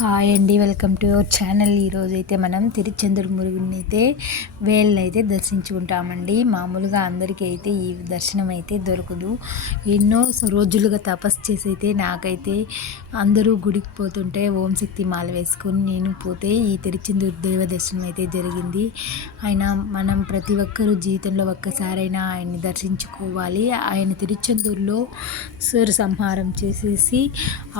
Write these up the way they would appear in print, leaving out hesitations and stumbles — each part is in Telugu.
హాయ్ అండి, వెల్కమ్ టు అవర్ ఛానల్. ఈరోజైతే మనం తిరుచెందూరు మురుగుని అయితే వేళ్ళని అయితే దర్శించుకుంటామండి. మామూలుగా అందరికీ అయితే ఈ దర్శనం అయితే దొరకదు. ఎన్నో రోజులుగా తపస్సు చేసి అయితే నాకైతే అందరూ గుడికి పోతుంటే ఓం శక్తి మాల వేసుకొని నేను పోతే ఈ తిరుచెందూరు దేవ దర్శనం అయితే జరిగింది. ఆయన మనం ప్రతి ఒక్కరూ జీవితంలో ఒక్కసారైనా ఆయన్ని దర్శించుకోవాలి. ఆయన తిరుచెందూరులో సూర్య సంహారం చేసేసి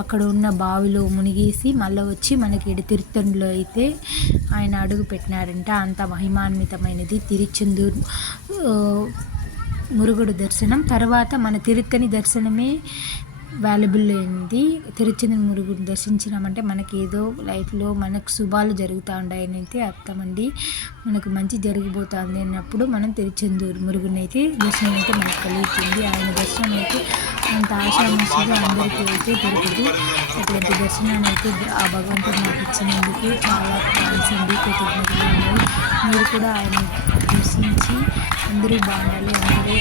అక్కడ ఉన్న బావిలో మునిగేసి మళ్ళీ వచ్చి మనకి తిరుత్తణిలో అయితే ఆయన అడుగు పెట్టినారంట. అంత మహిమాన్వితమైనది తిరుచెందూరు మురుగుడు దర్శనం. తర్వాత మన తిరుత్తణి దర్శనమే వాల్యుబుల్ అయింది. తిరుచెందూరు మురుగుని దర్శించినామంటే మనకి ఏదో లైఫ్లో మనకు శుభాలు జరుగుతూ ఉంటాయని అయితే అర్థం అండి. మనకు మంచి జరిగిపోతుంది అన్నప్పుడు మనం తిరుచెందూరు మురుగుని అయితే దర్శనం అయితే మనకు కలుగుతుంది. ఆయన దర్శనం అయితే అంత ఆశామాషగా అందరికీ అయితే దొరకదు. అటువంటి దర్శనాన్ని అయితే ఆ భగవంతుడు నాకు ఇచ్చినందుకు చాలా థ్యాంక్స్ అండి, కృతజ్ఞతలు ఉన్నాయి. మీరు కూడా ఆయన దర్శించి అందరూ బాగుండాలి, అందరూ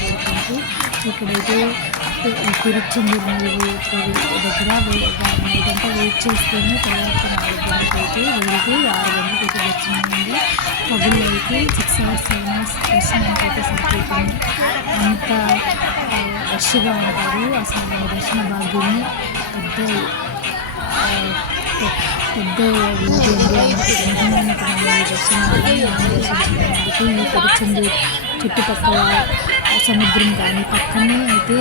కోరుకుంటూ ఇక్కడైతే తిరుచెందూరు మురుగు దగ్గర నైటంతా వెయిట్ చేస్తేనే తర్వాత 4 గంటలకైతే వెళ్తే 6 గంటలకైతే దర్శనం ఉంది. పగులు అయితే 6 hours 7 hours దర్శనానికి అయితే సరిపోతుంది. అంత రష్గా ఉంటారు. అసలు దర్శన భాగ్యాన్ని పెద్ద దర్శించినందుకు ఈ తిరుచెందూరు చుట్టుపక్కల సముద్రం కానీ పక్కనే అయితే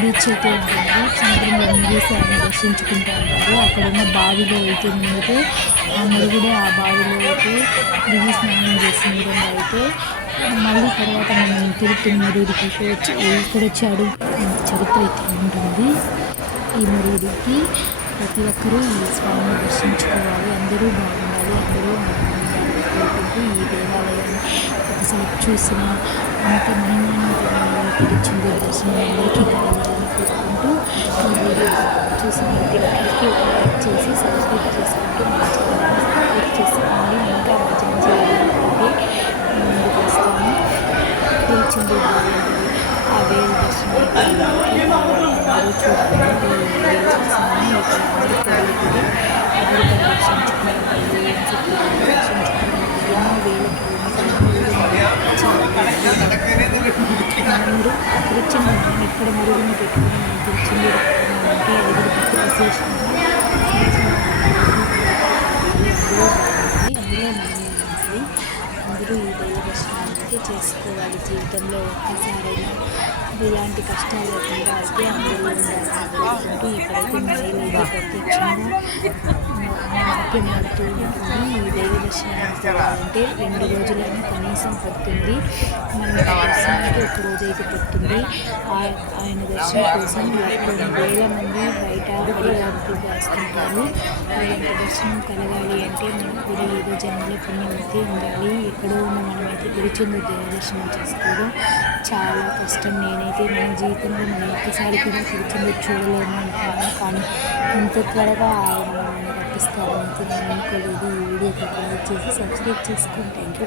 బీచ్ అయితే ఉంటుంది. సముద్రంలో ముగిసి ఆయన దర్శించుకుంటూ ఉంటారు. అక్కడ ఉన్న బావిలో అయితే మునిగితే ఆ మురుగుడే ఆ బావిలో అయితే దిగి స్నానం చేసిన విధంగా అయితే మళ్ళీ తర్వాత మనం తిరుపతి మురుగుడికి ఇక్కడ వచ్చి అడుగు చరిత్ర అయితే ఉంటుంది. ఈ మురుగుడికి ప్రతి ఒక్కరూ ఈ స్వామిని దర్శించుకోవాలి, అందరూ బాగుండాలి, అందరూ ఆనందించాలని కోరుకుంటూ ఈ దేవాలయాన్ని ఒకసారి చూసిన అంత మహిమాన్వితమైన తిరుచెందూరు దర్శనం అందరికీ కలగాలని కోరుకుంటూ ఈ వీడియో చూసిన ప్రతి ఒక్కరికి లైక్ చేసి సబ్స్క్రైబ్ చేసుకుంటూ మన ఛానల్ని సబ్స్క్రైబ్ చేసుకోండి. ఇంకా మంచి మంచి వీడియోలైతే ముందుకు వస్తాము. తిరుచెందూరు ఆ వేలు దర్శనం అందరూ చూడాలంటే వీడియో చేస్తున్నాను. ఇక్కడ అందరూ కలుగుతుంది, అందరూ దర్శించుకున్నారు, ఎన్నో వేల మీరు తిరుచెందూరు ఇక్కడ మురుగుని పెట్టుకుని మనం తిరుచెందూరు అంటే ఎదురు పక్క విశేషం అందులో మంది అందరూ ఈ దైవ దర్శనాన్ని అయితే చేసుకోవాలి. జీవితంలో ఒక్కసారైనా ఇలాంటి కష్టాలు లేకుండా అయితే అందరూ ఉండాలని కోరుకుంటూ ఇక్కడైతే మైలు అయితే ప్రత్యక్షంగా నాట్యమాడుతూ ఉంటుంది. ఈ దైవ దర్శనానికి పోవాలంటే 2 రోజులైనా కనీసం పడుతుంది. మన దర్శనానికి 1 రోజు అయితే పడుతుంది. ఆయన దర్శనం కోసం కొన్ని వేల మంది బయట పడిగాడుతూ వస్తుంటారు. ఇలాంటి దర్శనం కలగాలి అంటే మనకు కూడా ఏదో జన్మలో పుణ్యం అయితే ఉండాలి. ఎక్కడో ఉన్న మనమైతే తిరుచెందూరు దేవ దర్శనం చేసుకోవడం చాలా కష్టం. నేనైతే మన జీవితంలో మనం ఒక్కసారి కూడా తిరుచెందూరు చూడలేము అంటున్నాను, కానీ ఇంత త్వరగా ఆయన మనల్ని రప్పిస్తారని నేను అనుకోలేదు. ఈ వీడియోకి లైక్ చేసి సబ్స్క్రైబ్ చేసుకోండి. Thank you.